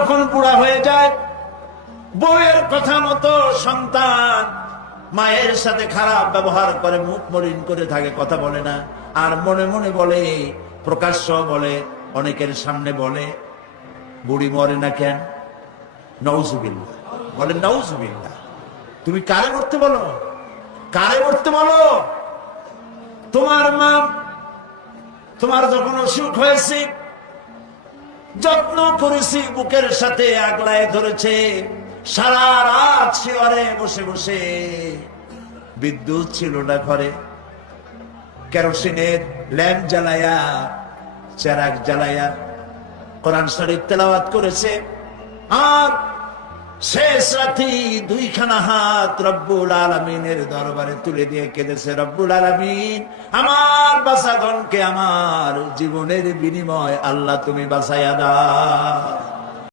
যখন বুড়া হয়ে যায়, বউয়ের কথা মতো সন্তান মায়ের সাথে খারাপ ব্যবহার করে, মুখ মলিন করে থাকে, কথা বলে না, আর মনে মনে বলে, প্রকাশ্য বলে, অনেকের সামনে বলে, বুড়ি মরে না কেন? নাউজুবিল্লাহ। বলে নাউজুবিল্লাহ। তুমি কারে মরতে বলো? কারে মরতে বলো? তোমার মা তোমার যখন অসুখ হয়েছে, যত্ন করেছি, বুকের সাথে আগলায় ধরেছে, সারা রাত শিওরে বসে বসে, বিদ্যুৎ ছিল না ঘরে, কেরোসিনের ল্যাম্প জ্বালায়া, চেরাগ জ্বালায়া কোরআন শরীফ তেলাওয়াত করেছে, আর শেষ রাতি দুইখানা হাত রব্বুল আলামিনের দরবারে তুলে দিয়ে কেঁদেছে, রব্বুল আলামিন, আমার বাঁচাগণকে আমার জীবনের বিনিময় আল্লাহ তুমি বাঁচাইয়া দাও।